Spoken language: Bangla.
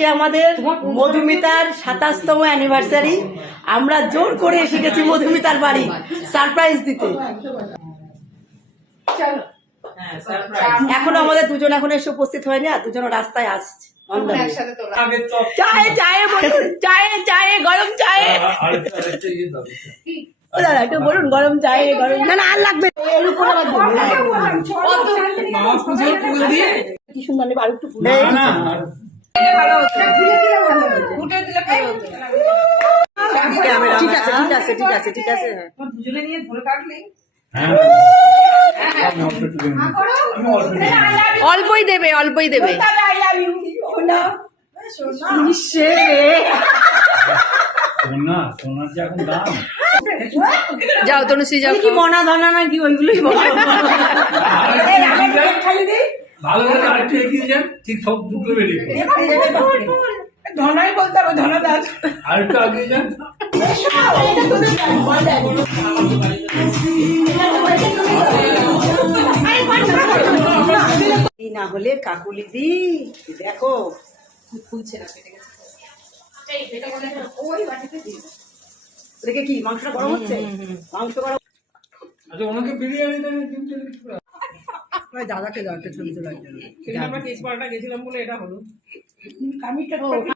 আজকে আমাদের মধুমিতার 27তম অ্যানিভার্সারি। আমরা জোর করে এসে গেছি মধুমিতার বাড়ি সারপ্রাইজ দিতে। এখনো আমাদের দুজন এখন এসে উপস্থিত হয়নি, আর দুজন রাস্তায় আসছে। চায়ে চায়ে চায়ে চায়ে গরম চায়ে একটু বলুন, গরম চায়ে গরম। না না আর লাগবে, কি সুন্দর নেবে আর একটু ঠিক আছে ঠিক আছে ঠিক আছে ঠিক আছে। দুজনে নিয়ে ধরে কাটলে অল্পই দেবে অল্পই দেবে। যাও তনুশ্রী যাও। কি মনা ধনা নাকি ওইগুলোই বলো। ভালো করে আরেকটু এগিয়ে যান, ঠিক সব দুটো বেরিয়ে ধনাই বলতে হবে, ধনা দাস আরেকটু এগিয়ে যান। না হলে কাকুলি দি দেখো খুলছে না, কেটে গেছে। দেখে কি মাংসটা গরম হচ্ছে, মাংস গরম। আচ্ছা ওনাকে বিরিয়ানি দেন, দাদাকে দাও একটা ছবি তোলার জন্য। সেদিন আমরা তেজপাড়াটা গেছিলাম বলে এটা হলো।